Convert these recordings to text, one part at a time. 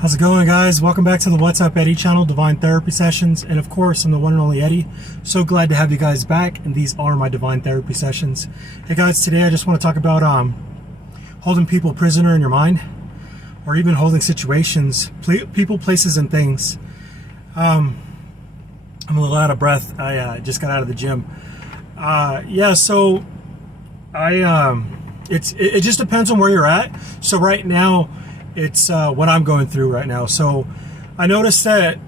How's it going, guys? Welcome back to the What's Up Eddie channel, Divine Therapy Sessions. And of course, I'm the one and only Eddie. So glad to have you guys back, and these are my Divine Therapy Sessions. Hey guys, today I just want to talk about holding people prisoner in your mind, or even holding situations, people, places, and things. I'm a little out of breath. I just got out of the gym. It just depends on where you're at. So right now, it's what I'm going through right now. So I noticed that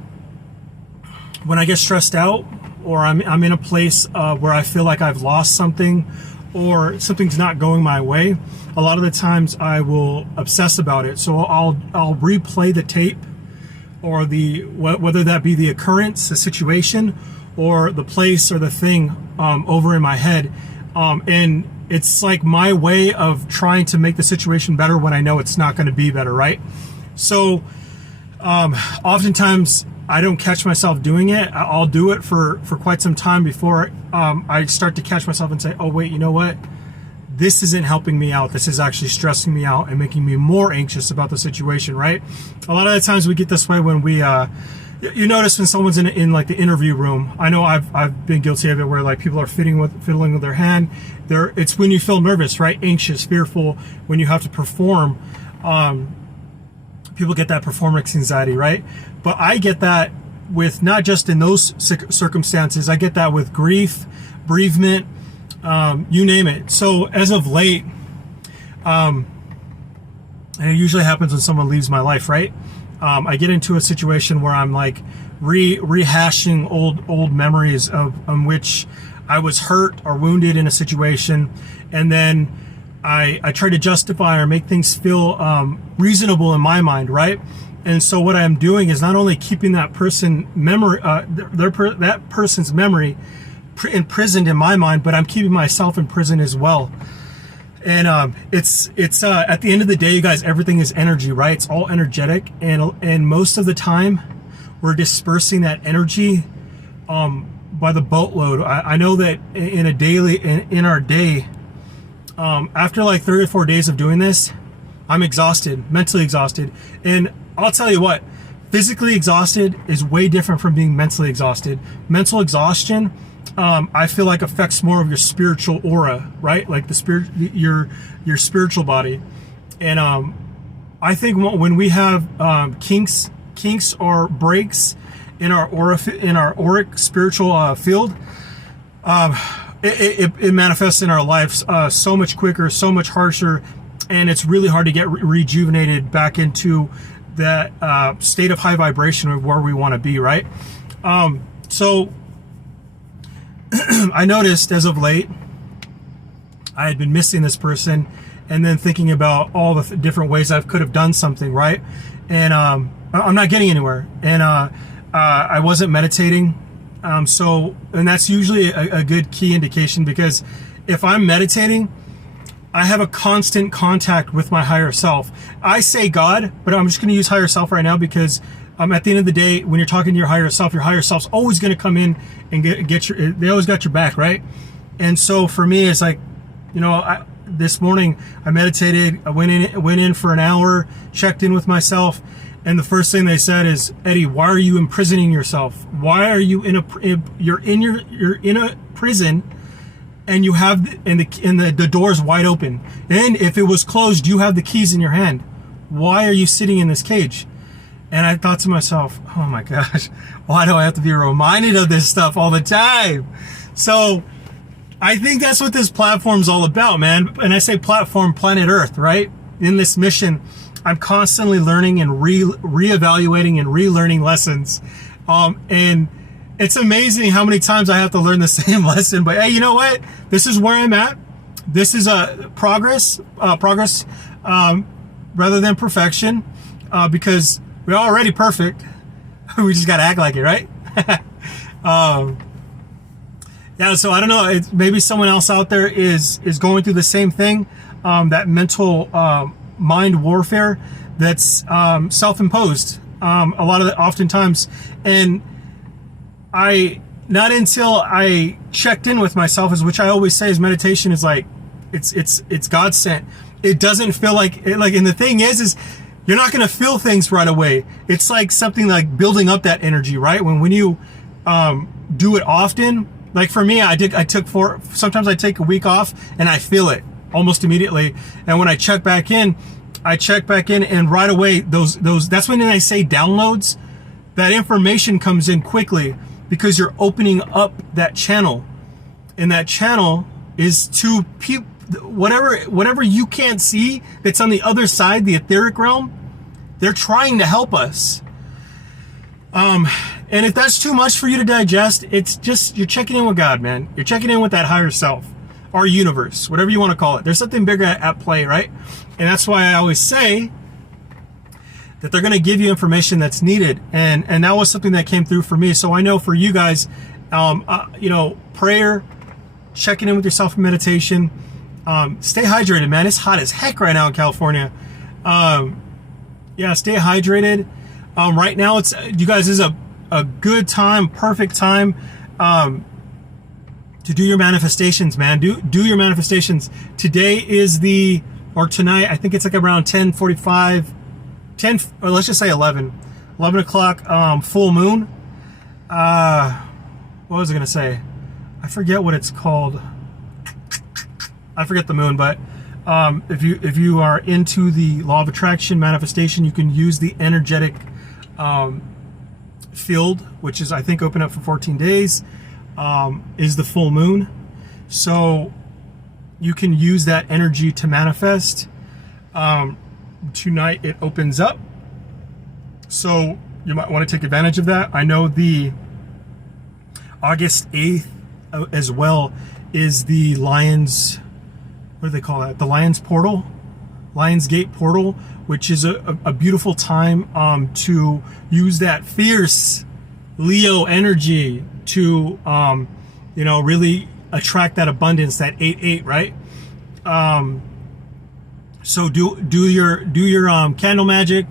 when I get stressed out, or I'm in a place where I feel like I've lost something, or something's not going my way, a lot of the times I will obsess about it. So I'll replay the tape, or whether that be the occurrence, the situation, or the place or the thing over in my head, and it's like my way of trying to make the situation better when I know it's not going to be better, right? So oftentimes I don't catch myself doing it. I'll do it for quite some time before I start to catch myself and say, oh wait, you know what? This isn't helping me out. This is actually stressing me out and making me more anxious about the situation, right? A lot of the times we get this way when we you notice when someone's in like the interview room. I know I've been guilty of it, where like people are fiddling with their hand. It's when you feel nervous, right? Anxious, fearful, when you have to perform. People get that performance anxiety, right? But I get that with not just in those circumstances. I get that with grief, bereavement, you name it. So as of late, and it usually happens when someone leaves my life, right? I get into a situation where I'm like rehashing old memories on which I was hurt or wounded in a situation, and then I try to justify or make things feel reasonable in my mind, right? And so what I'm doing is not only keeping that person memory, that person's memory imprisoned in my mind, but I'm keeping myself in prison as well. And it's at the end of the day, you guys, everything is energy, right? It's all energetic, and most of the time we're dispersing that energy by the boatload. I know that in our day, after like 3 or 4 days of doing this, I'm exhausted, mentally exhausted. And I'll tell you what, physically exhausted is way different from being mentally exhausted. Mental exhaustion, I feel like affects more of your spiritual aura, right? Like your spiritual body. And I think when we have kinks or breaks in our aura, in our auric spiritual field, it manifests in our lives so much quicker, so much harsher, and it's really hard to get rejuvenated back into that state of high vibration of where we want to be, right? So I noticed as of late, I had been missing this person, and then thinking about all the different ways I could have done something, right? And I'm not getting anywhere, and I wasn't meditating. And that's usually a good key indication, because if I'm meditating, I have a constant contact with my higher self. I say God, but I'm just going to use higher self right now, because at the end of the day, when you're talking to your higher self's always going to come in and they always got your back, right? And so for me, it's like, this morning I meditated, I went in for an hour, checked in with myself, and the first thing they said is, Eddie, why are you imprisoning yourself? Why are you you're in a prison, and you have the door's wide open, and if it was closed, you have the keys in your hand. Why are you sitting in this cage? And I thought to myself, oh my gosh, why do I have to be reminded of this stuff all the time? So I think that's what this platform's all about, man. And I say platform, planet Earth, right? In this mission, I'm constantly learning and reevaluating and relearning lessons. And it's amazing how many times I have to learn the same lesson. But hey, you know what? This is where I'm at. This is a progress rather than perfection, because we're already perfect. We just got to act like it, right? Yeah, so I don't know. Maybe someone else out there is going through the same thing, that mental mind warfare that's self-imposed. A lot of it, oftentimes. And not until I checked in with myself, which I always say is meditation is like, it's God sent. It doesn't feel like, and the thing is you're not going to feel things right away. It's like something like building up that energy, right? When you do it often, like for me, sometimes I take a week off and I feel it almost immediately. And when I check back in, and right away, that's when I say downloads, that information comes in quickly because you're opening up that channel. And that channel is to people, whatever you can't see that's on the other side, the etheric realm, they're trying to help us. And if that's too much for you to digest, it's just, you're checking in with God, man. You're checking in with that higher self, our universe, whatever you want to call it. There's something bigger at play, right? And that's why I always say that they're going to give you information that's needed. And that was something that came through for me. So I know for you guys, prayer, checking in with yourself in meditation, stay hydrated, man. It's hot as heck right now in California. Stay hydrated. Right now, you guys, is a good time, perfect time to do your manifestations, man. Do your manifestations. Today is tonight, I think it's like around 10:45, or let's just say 11 o'clock, full moon. What was I going to say? I forget what it's called. I forget the moon, but if you are into the law of attraction manifestation, you can use the energetic field, which is, I think, open up for 14 days, is the full moon. So you can use that energy to manifest. Tonight it opens up, so you might want to take advantage of that. I know the August 8th as well is the Lions, what do they call that? The Lions Portal, Lions Gate Portal, which is a beautiful time to use that fierce Leo energy to really attract that abundance, that 8-8, right? So do your candle magic,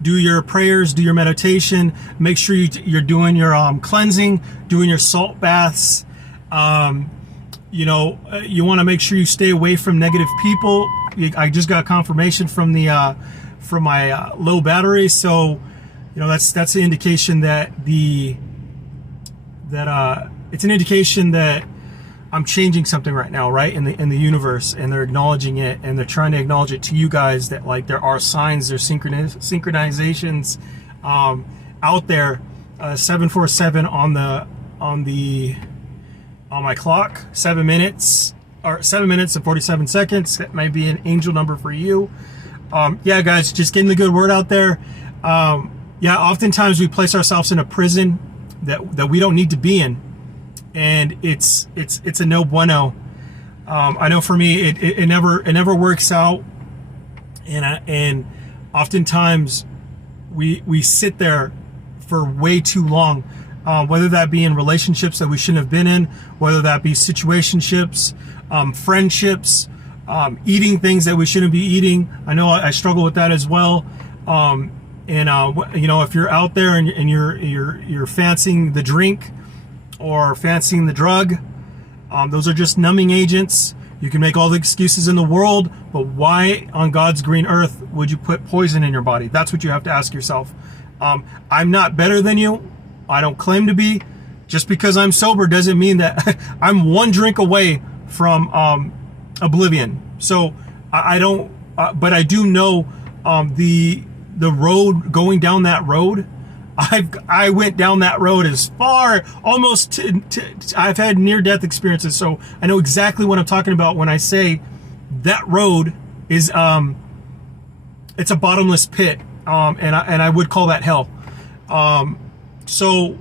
do your prayers, do your meditation. Make sure you're doing your cleansing, doing your salt baths. You want to make sure you stay away from negative people. I just got confirmation from my low battery, so that's an indication that it's an indication that I'm changing something right now, right, in the universe, and they're acknowledging it, and they're trying to acknowledge it to you guys that, like, there are signs, there's synchronizations out there. 747 on my clock, 7 minutes and 47 seconds. That might be an angel number for you. Guys, just getting the good word out there. Oftentimes we place ourselves in a prison that we don't need to be in, and it's a no bueno. I know for me it never works out, and oftentimes we sit there for way too long, whether that be in relationships that we shouldn't have been in, whether that be situationships, friendships, eating things that we shouldn't be eating. I know I struggle with that as well. If you're out there and you're fancying the drink or fancying the drug, those are just numbing agents. You can make all the excuses in the world, but why on God's green earth would you put poison in your body? That's what you have to ask yourself. I'm not better than you. I don't claim to be. Just because I'm sober doesn't mean that I'm one drink away from oblivion. So I don't, but I do know the road, going down that road. I went down that road as far, almost I've had near-death experiences, so I know exactly what I'm talking about when I say that road is it's a bottomless pit, and I would call that hell. So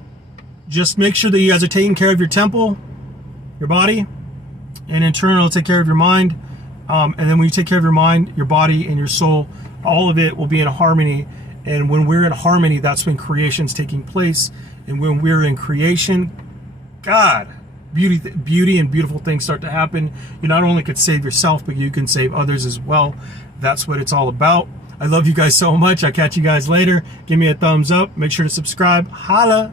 just make sure that you guys are taking care of your temple, your body, and in turn it'll take care of your mind. And then when you take care of your mind, your body, and your soul, all of it will be in harmony. And when we're in harmony, that's when creation's taking place. And when we're in creation, God, beauty and beautiful things start to happen. You not only could save yourself, but you can save others as well. That's what it's all about. I love you guys so much. I'll catch you guys later. Give me a thumbs up. Make sure to subscribe. Holla.